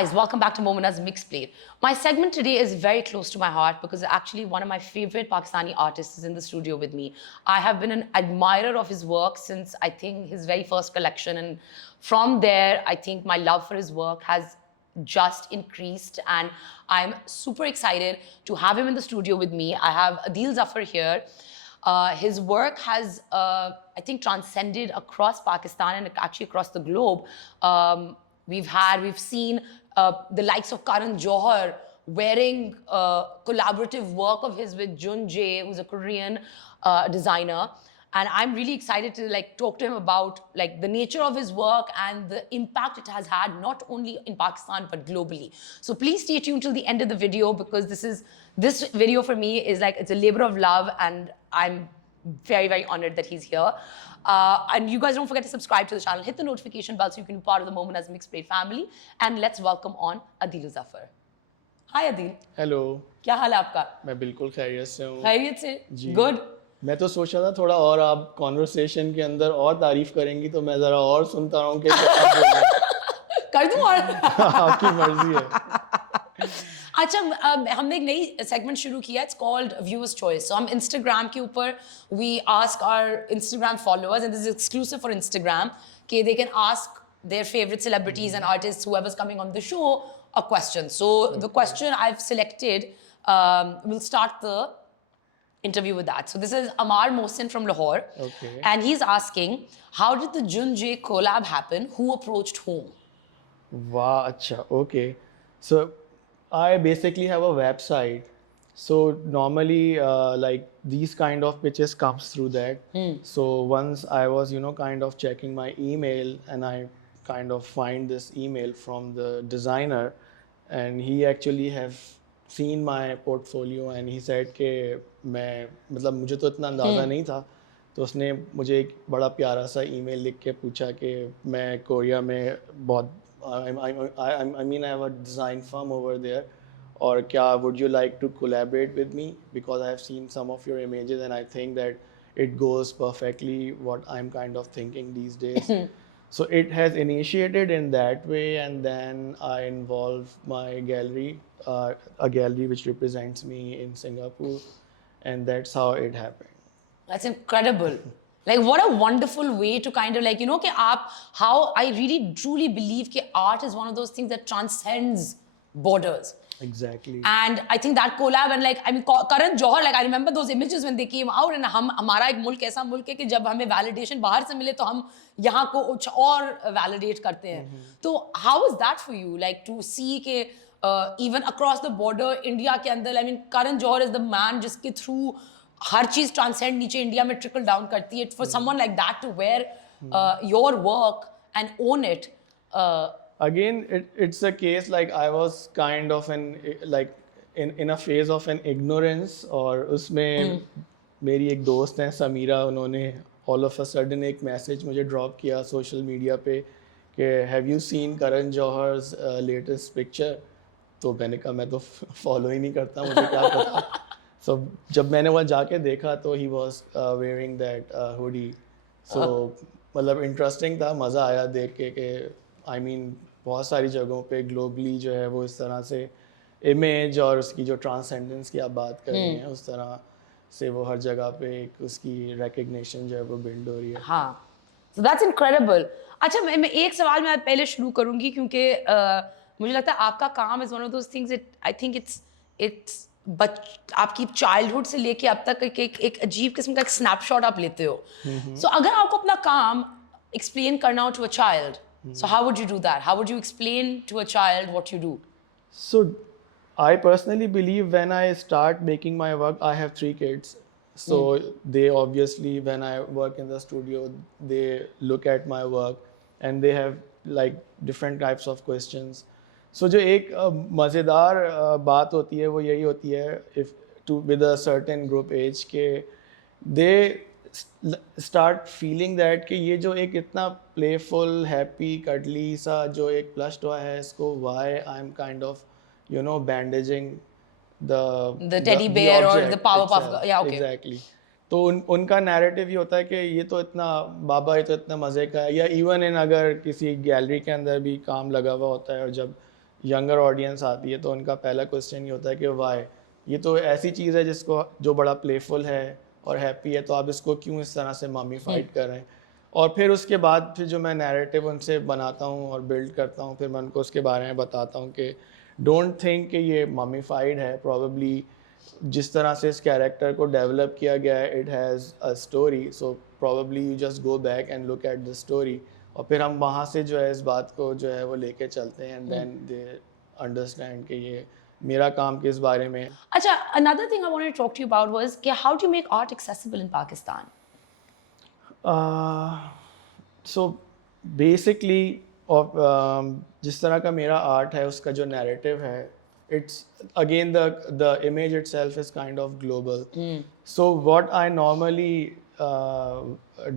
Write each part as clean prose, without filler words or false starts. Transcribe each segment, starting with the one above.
guys, welcome back to Momina's Mixed Plate. My segment today is very close to my heart because actually one of my favorite Pakistani artists is in the studio with me. I have been an admirer of his work since I think his very first collection, and from there I think my love for his work has just increased, and I'm super excited to have him in the studio with me. I have Adil Zafar here. His work has, I think, transcended across Pakistan and actually across the globe. We've seen the likes of Karan Johar wearing collaborative work of his with Jun Jae, who's a Korean designer. And I'm really excited to talk to him about the nature of his work and the impact it has had not only in Pakistan but globally. So please stay tuned till the end of the video, because this video for me is it's a labor of love, and I'm very, very honored that he's here. And you guys don't forget to subscribe to the channel, hit the notification bell so you can be part of the Momina's Mixed Plate family. And let's welcome on Adil Zafar. Hi Adil. Hello. क्या हाल है आपका? मैं बिल्कुल खैरियत से हूँ. खैरियत से? Good. मैं तो सोच रहा था थोड़ा और आप कॉन्वर्सेशन के अंदर और तारीफ करेंगी तो मैं ज़रा और सुनता रहूँ कि कर दूँ और आपकी मर्जी है. अच्छा, हमने एक नई सेगमेंट शुरू किया. It's called viewers choice. So हम इंस्टाग्राम के ऊपर we ask our Instagram followers, and this is exclusive for Instagram, कि they can ask their favorite celebrities and artists, whoever's coming on the show, a question. So the question I've selected, we'll start the interview with that. So this is Amar Mohsin from Lahore. Okay. And he's asking, how did the Jun Jae collab happen? Who approached whom? वाह, अच्छा, okay. So I basically have a website. So normally like these kind of pitches comes through that. So once I was kind of checking my email, and I kind of find this email from the designer, and he actually have seen my portfolio, and he said कि मैं मतलब मुझे तो इतना अंदाज़ा नहीं था, तो उसने मुझे एक बड़ा प्यारा सा ईमेल लिख के पूछा कि मैं कोरिया में बहुत I mean I have a design firm over there, और क्या would you like to collaborate with me, because I have seen some of your images and I think that it goes perfectly what I'm kind of thinking these days. So it has initiated in that way, and then I involve my gallery, a gallery which represents me in Singapore, and that's how it happened. That's incredible. What a wonderful way to kind of how I really truly believe that art is one of those things that transcends borders. Exactly. And I think that collab, and I mean Karan Johar, I remember those images when they came out, and हमारा एक मुल्क ऐसा मुल्क है कि जब हमें validation बाहर से मिले तो हम यहाँ को कुछ और validate करते हैं. तो how is that for you, to see कि even across the border India के अंदर, I mean Karan Johar is the man जिसके through हर चीज transcend नीचे इंडिया में trickle down करती है. For someone like that to wear your work and own it. Again, it's a case I was kind of in a phase of an ignorance, और उसमें मेरी एक दोस्त हैं समीरा, उन्होंने all of a sudden एक मैसेज मुझे ड्रॉप किया सोशल मीडिया पे कि have you seen Karan Johar's latest picture. तो मैंने कहा मैं तो फॉलो ही नहीं करता, मुझे क्या पता. So जब मैंने वहाँ जाके देखा तो he was wearing that hoodie. So मतलब इंटरेस्टिंग था, मज़ा आया देख के कि I mean बहुत सारी जगहों पे ग्लोबली जो है वो इस तरह से इमेज और उसकी जो ट्रांसेंडेंस की आप बात कर रही हैं, उस तरह से वो हर जगह पे एक उसकी रिकग्निशन जो है वो बिल्ड हो रही है. हाँ, so that's incredible. अच्छा, मैं एक सवाल मैं पहले शुरू करूँगी, क्योंकि मुझे लगता है आपका काम is one of those things that I think it's आपकी चाइल्डहुड से लेके अब तक एक अजीब किस्म का एक स्नैपशॉट आप लेते हो. So अगर आपको अपना काम एक्सप्लेन करना हो to a child, so how would you do that? How would you explain to a child what you do? So I personally believe when I start making my work, I have 3 kids. So they obviously, when I work in the studio, they look at my work and they have different types of questions. So जो एक मज़ेदार बात होती है वो यही होती है with a certain group age के they start feeling that कि ये जो एक इतना playful, happy, cuddly सा जो एक plush toy है, इसको why I'm kind of bandaging the teddy bear or the Powerpuff. Yeah, okay. Exactly. तो उनका narrative ये होता है कि ये तो इतना बाबा, ये तो इतना मज़े का है. या even in अगर किसी गैलरी के अंदर भी काम लगा हुआ होता है और जब यंगर ऑडियंस आती है तो उनका पहला क्वेश्चन ये होता है कि वाई, ये तो ऐसी चीज़ है जिसको जो बड़ा प्लेफुल है और हैप्पी है, तो आप इसको क्यों इस तरह से ममीफाइड कर रहे हैं। और फिर उसके बाद फिर जो मैं नैरेटिव उनसे बनाता हूँ और बिल्ड करता हूँ, फिर मैं उनको उसके बारे में बताता हूँ कि डोंट थिंक कि ये ममीफाइड है, प्रॉबेबली जिस तरह से इस कैरेक्टर को डेवलप किया गया है, it has a story, so probably you just go back and look at the story, और फिर हम वहाँ से जो है इस बात को जो है वो लेके चलते हैं, एंड देन दे अंडरस्टैंड कि ये मेरा काम किस बारे में है। Acha, another thing I wanted to talk to you about was how do you make art accessible in Pakistan? So basically जिस तरह का मेरा आर्ट है उसका जो नैरेटिव है, it's again the image itself is kind of global. So what I normally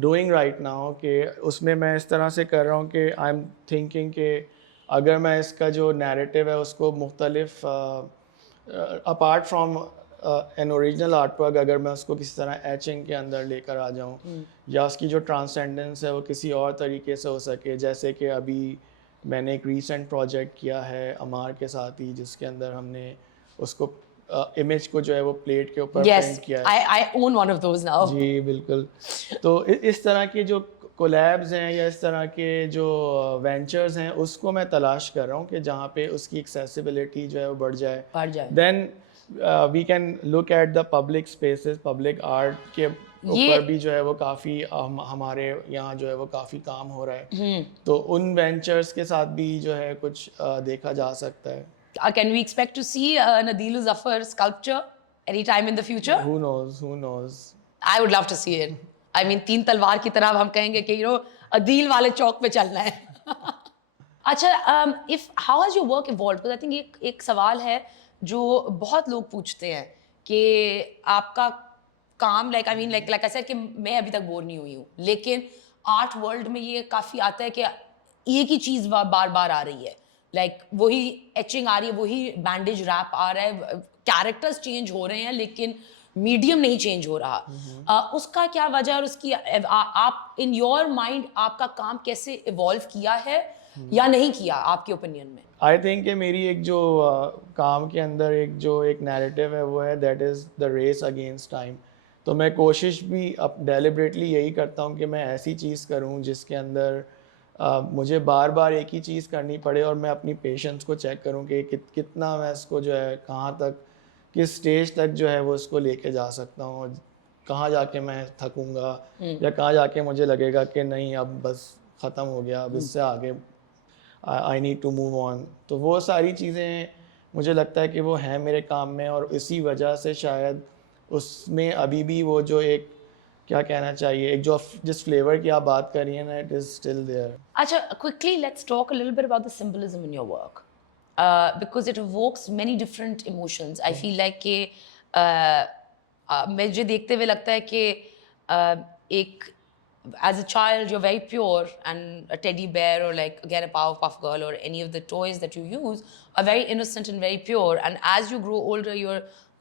doing right now कि उसमें मैं इस तरह से कर रहा हूँ कि आई एम थिंकिंग कि अगर मैं इसका जो नैरेटिव है उसको मुख्तलिफ apart from an original art work, अगर मैं उसको किसी तरह एचिंग के अंदर लेकर आ जाऊँ, या उसकी जो ट्रांसेंडेंस है वो किसी और तरीके से हो सके, जैसे कि अभी मैंने एक रीसेंट प्रोजेक्ट किया है अमार के साथ ही, जिसके अंदर हमने उसको इमेज को जो है वो प्लेट के ऊपर Yes, प्रिंट किया है। I own one of those now. जी बिल्कुल। तो इस तरह के जो कोलैब्स हैं या इस तरह के जो वेंचर्स हैं उसको मैं तलाश कर रहा हूँ कि जहाँ पे उसकी एक्सेसिबिलिटी जो है वो बढ़ जाए। बढ़ जाए। Then we can look at the public spaces, public art के ऊपर भी जो है वो काफ़ी हमारे यहाँ जो है वो काफ़ी काम हो रहा है। तो उन वेंचर्स के साथ भी जो है कुछ देखा जा सकता है। Can we expect to see Nadeel Zafar sculpture anytime in the future? Who knows? Who knows? I would love to see it. I mean, तीन तलवार की तरह हम कहेंगे कि अदील वाले चौक पे चलना है। अच्छा, how has your work evolved? Because I think एक सवाल है जो बहुत लोग पूछते हैं कि आपका काम like I said कि मैं अभी तक बोर नहीं हुई हूँ, लेकिन आर्ट वर्ल्ड में ये काफ़ी आता है कि एक ही चीज़ बार बार आ रही है, वही एचिंग आ रही है, वही बैंडेज रैप आ रहा है, कैरेक्टर्स चेंज हो रहे हैं लेकिन मीडियम नहीं चेंज हो रहा। उसका क्या वजह, और उसकी आप इन योर माइंड आपका काम कैसे इवॉल्व किया है या नहीं किया आपके ओपिनियन में? आई थिंक कि मेरी एक जो काम के अंदर एक नैरेटिव है वो है that is the race against time. तो मैं कोशिश भी अब डेलिबरेटली यही करता हूँ कि मैं ऐसी चीज़ करूँ जिसके अंदर मुझे बार बार एक ही चीज़ करनी पड़े, और मैं अपनी पेशेंस को चेक करूँ कि कितना मैं इसको जो है कहाँ तक, किस स्टेज तक जो है वो इसको लेके जा सकता हूँ, कहाँ जाके मैं थकूँगा या कहाँ जाके मुझे लगेगा कि नहीं अब बस ख़त्म हो गया, अब इससे आगे I need to move on. तो वो सारी चीज़ें मुझे लगता है कि वो हैं मेरे काम में, और इसी वजह से शायद उसमें अभी भी वो जो एक क्या कहना चाहिए, एक जो जिस फ्लेवर की आप बात कर रही हैं ना, इट इज़ स्टिल देयर। अच्छा, quickly let's talk a little bit about the symbolism in your work, because it evokes many different emotions. I feel like कि मुझे देखते हुए लगता है कि एक as a child you're very pure, and a teddy bear or again a Powerpuff Girl or any of the toys that you use are very innocent and very pure, and as you grow older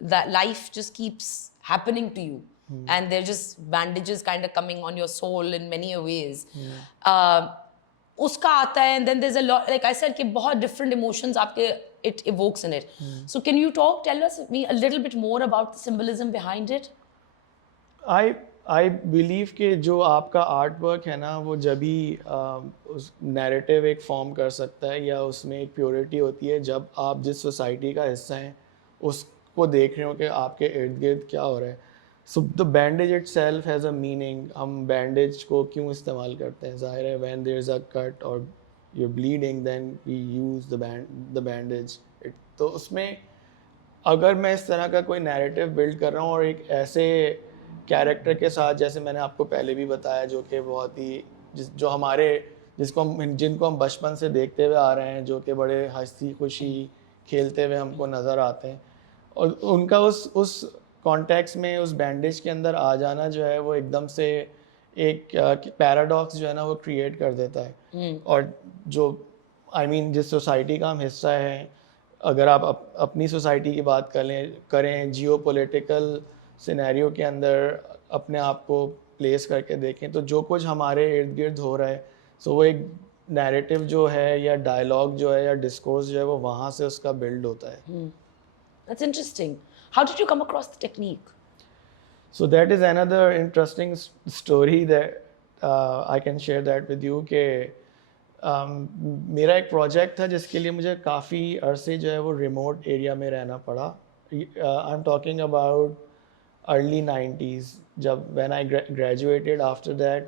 that life just keeps happening to you, and they're just bandages kind of coming on your soul in many ways. उसका आता है, and then there's a lot, like I said, कि बहुत different emotions आपके it evokes in it. So can you tell us me a little bit more about the symbolism behind it? I believe कि जो आपका art work है ना, वो जब भी उस नैरेटिव एक फॉर्म कर सकता है या उसमें एक प्योरिटी होती है जब आप जिस सोसाइटी का हिस्सा हैं उसको देख रहे हो कि आपके इर्द गिर्द क्या हो रहा है। So the bandage itself has a meaning. हम बैंडेज को क्यों इस्तेमाल करते हैं? ज़ाहिर है when there is a cut और you are bleeding then we use the bandage. तो उसमें अगर मैं इस तरह का कोई नैरेटिव बिल्ड कर रहा हूँ और एक ऐसे कैरेक्टर के साथ, जैसे मैंने आपको पहले भी बताया, जो कि बहुत ही जिनको हम बचपन से देखते हुए आ रहे हैं, जो कि बड़े हंसी खुशी खेलते हुए हमको नज़र आते हैं, और उनका उस कॉन्टेक्स्ट में उस बैंडेज के अंदर आ जाना जो है वो एकदम से एक पैराडॉक्स जो है ना वो क्रिएट कर देता है। और जो जिस सोसाइटी का हम हिस्सा है, अगर आप अपनी सोसाइटी की बात करें जियो पॉलिटिकल सिनेरियो के अंदर अपने आप को प्लेस करके देखें, तो जो कुछ हमारे इर्द गिर्द हो रहा है, सो वो एक नैरेटिव जो है या डायलॉग जो है या डिस्कोर्स जो है वो वहाँ से उसका बिल्ड होता है. That's interesting. How did you come across the technique? So that is another interesting story that I can share that with you कि मेरा एक प्रोजेक्ट था जिसके लिए मुझे काफ़ी अरसे जो है वो रिमोट एरिया में रहना पड़ा. I am talking about early 90s जब when I graduated after that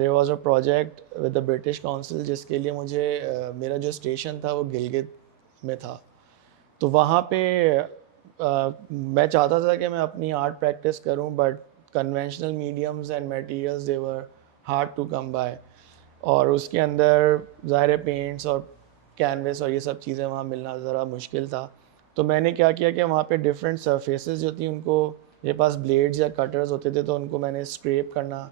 there was a project with the British Council जिसके लिए मुझे मेरा जो स्टेशन था वो गिलगित में था. तो वहाँ पे मैं चाहता था कि मैं अपनी आर्ट प्रैक्टिस करूँ but conventional mediums and materials they were hard to come by और उसके अंदर ज़ाहिर पेंट्स और कैनवस और ये सब चीज़ें वहाँ मिलना ज़रा मुश्किल था. तो मैंने क्या किया कि वहाँ पे डिफरेंट सरफेसेस जो थी उनको मेरे पास ब्लेड्स या कटर्स होते थे तो उनको मैंने स्क्रैप करना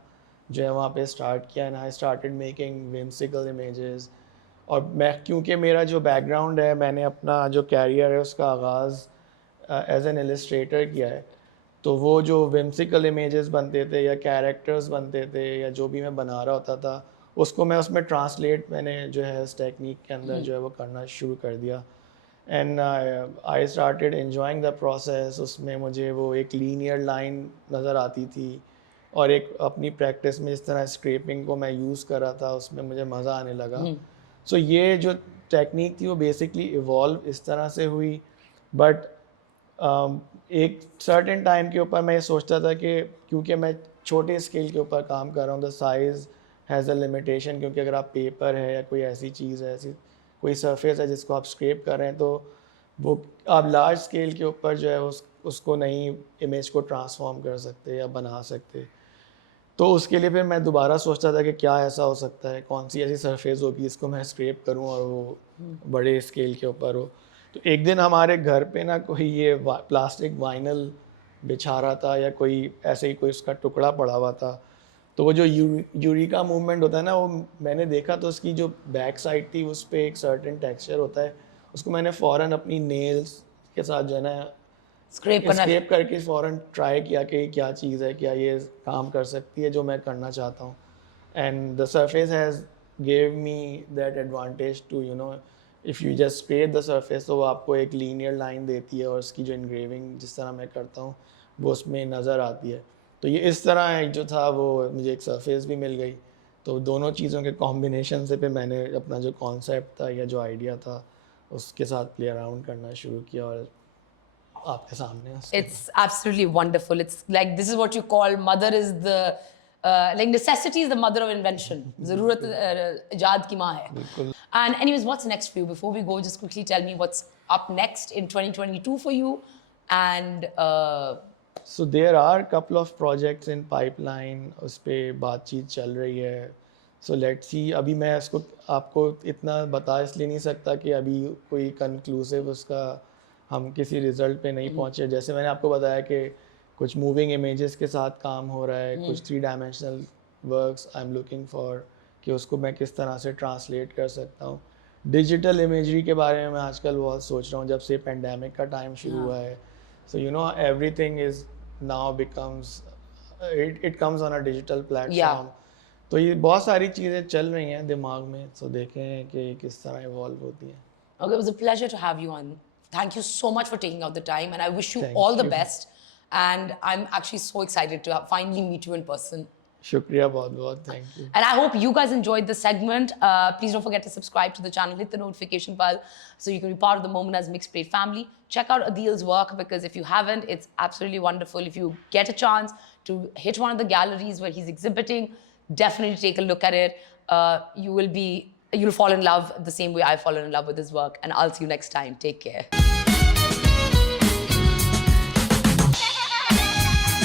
जो है वहाँ पे स्टार्ट किया and I started making whimsical images. और मैं क्योंकि मेरा जो बैकग्राउंड है मैंने अपना जो कैरियर है उसका आगाज़ एज एन इलस्ट्रेटर किया है. तो वो जो whimsical इमेजेस बनते थे या कैरेक्टर्स बनते थे या जो भी मैं बना रहा होता था उसको मैं उसमें ट्रांसलेट मैंने जो है इस टेक्निक के अंदर जो है वो करना शुरू कर दिया. And I started enjoying the process. उसमें मुझे वो एक लीनियर लाइन नज़र आती थी और एक अपनी प्रैक्टिस में इस तरह स्क्रैपिंग को मैं यूज़ कर रहा था उसमें मुझे मज़ा आने लगा. सो ये जो टेक्निक थी वो बेसिकली इवॉल्व इस तरह से हुई बट एक सर्टेन टाइम के ऊपर मैं ये सोचता था कि क्योंकि मैं छोटे स्केल के ऊपर काम कर रहा हूँ the size has a limitation क्योंकि अगर आप पेपर है या कोई ऐसी चीज़ है ऐसी कोई सरफेस है जिसको आप स्क्रैप कर रहे हैं तो वो आप लार्ज स्केल के ऊपर जो है उसको नहीं इमेज को ट्रांसफॉर्म कर सकते या बना सकते. तो उसके लिए फिर मैं दोबारा सोचता था कि क्या ऐसा हो सकता है कौन सी ऐसी सरफेस होगी जिसको मैं स्क्रैप करूं और वो बड़े स्केल के ऊपर हो. तो एक दिन हमारे घर पे ना कोई ये प्लास्टिक वाइनल बिछा रहा था या कोई ऐसे ही कोई उसका टुकड़ा पड़ा हुआ था. तो वो जो यूरिका मूवमेंट होता है ना वो मैंने देखा तो उसकी जो बैक साइड थी उस पर एक सर्टेन टेक्सचर होता है. उसको मैंने फ़ौरन अपनी नेल्स के साथ जो है ना स्क्रैप करके फ़ौरन ट्राई किया कि क्या चीज़ है क्या ये काम कर सकती है जो मैं करना चाहता हूँ. And the surface has gave me that advantage to you know if you just scrap the surface तो वो आपको एक लीनियर लाइन देती है और उसकी जो इनग्रेविंग जिस तरह मैं करता हूँ वो उसमें नज़र आती है. तो ये इस तरह एक जो था वो मुझे एक सरफेस भी मिल गई. तो दोनों चीज़ों के कॉम्बिनेशन से फिर मैंने अपना जो कॉन्सेप्ट था या जो आइडिया था उसके साथ प्ले अराउंड करना शुरू किया और आपके सामने. It's absolutely wonderful. It's like this is what you call mother is the like necessity is the mother of invention. ज़रूरत इजाद की माँ है. And anyways, what's next for you? Before we go, just quickly tell me what's up next in 2022 for you. And so there are a couple of projects in pipeline. उस पे बातचीत चल रही है. So let's see. अभी मैं इसको आपको इतना बता इसलिए नहीं सकता कि अभी कोई conclusive उसका हम किसी रिजल्ट पे नहीं पहुँचे. जैसे मैंने आपको बताया कि कुछ मूविंग इमेजेस के साथ काम हो रहा है कुछ 3 dimensional works I am looking for कि उसको मैं किस तरह से ट्रांसलेट कर सकता हूँ. डिजिटल इमेजरी के बारे में मैं आजकल बहुत सोच रहा हूँ जब से पेंडेमिक का टाइम शुरू हुआ है. So you know everything is now becomes it comes on a digital platform. तो ये बहुत सारी चीज़ें चल रही हैं दिमाग में. सो देखें कि किस तरह इवॉल्व होती हैं. Okay, it was a pleasure to have you on. Thank you so much for taking out the time, and I wish you Thank all the you. best. And I'm actually so excited to finally meet you in person. शुक्रिया बहुत बहुत. Thank you. And I hope you guys enjoyed the segment. Please don't forget to subscribe to the channel, hit the notification bell so you can be part of the Moment as Mixed Plate family. Check out Adil's work because if you haven't, it's absolutely wonderful. If you get a chance to hit one of the galleries where he's exhibiting, definitely take a look at it. You'll fall in love the same way I've fallen in love with his work. And I'll see you next time. Take care.